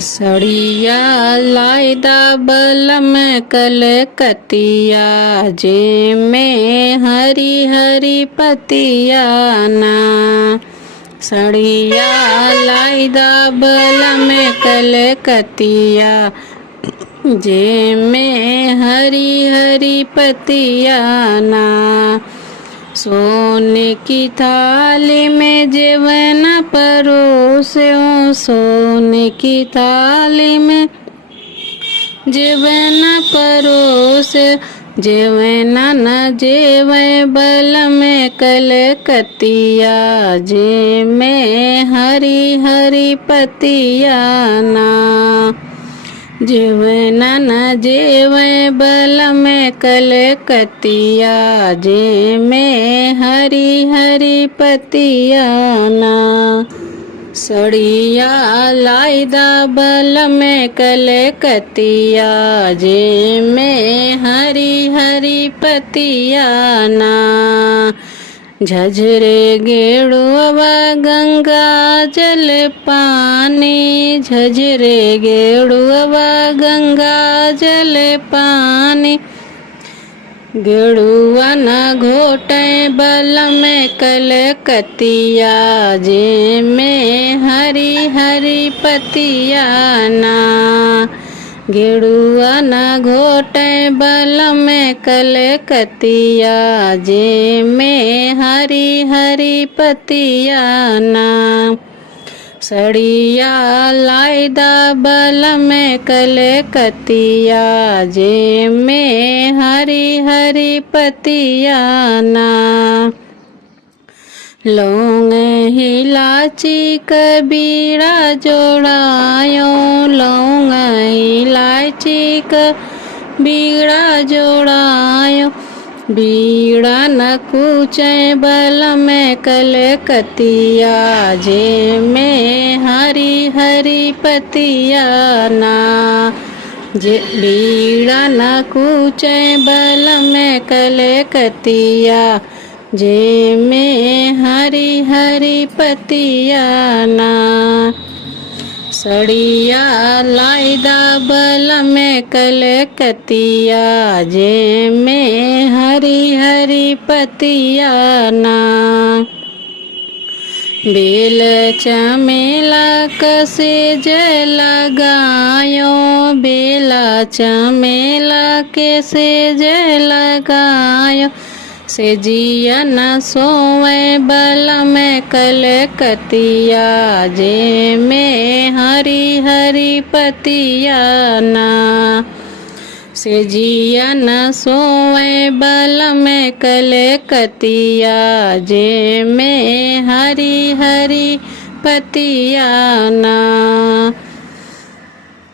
सड़िया लायदा बलम कलकतिया, जे में हरी हरी पतिया ना। सड़िया लायदा बलम कलकतिया, जे में हरी हरी पतिया ना। सोने की थाली में जेवन परोसो, सोने की थाली में जेवन परोस। जेवन न जेवे बल में कलकतिया, जे में हरी हरी पतिया ना। जेवन न जेवे बल में कलकतिया, जे में हरी हरी पतिया ना। सड़िया लायदा बल में कलकतिया, जे में हरी हरी पतिया ना। झझरे गेड़ुआ गंगा जल पानी, झझरे गेड़ुआ गंगा जल पानी। गेड़ुआ न घोटे बल में कलकतिया, जे में हरी हरी पतिया ना। गेड़ुआ न घोटे बल में कलकतिया, जे में हरी हरी पतिया ना। सड़िया लायदा बल में कलकतिया, जे में हरी हरी पतिया ना। लौंग इलायची कबीरा जोड़ायो, लौंग इलायची कबीरा जोड़ायो। बीड़ा न कूचे बल में कलकतिया, जे में हरी हरी पतिया ना। जे बीड़ा न कूचे बल में कलकतिया, जे में हरी हरी पतिया ना। सड़िया लायदा बल में कलकतिया, जे में हरी हरी पतिया ना। बेल चमेला कसे जल लगायो, बेला चमेला के सेज लगायो। सेजिया न सोवे बल में कलकतिया, जे में हरी हरी पतिया ना। सेजिया न सोवे बल में कलकतिया, जे में हरी हरी पतिया ना।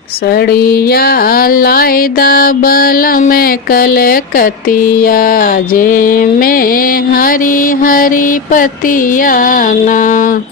सड़िया लायदा बल में कलकतिया, जे में हरी हरी पतिया ना।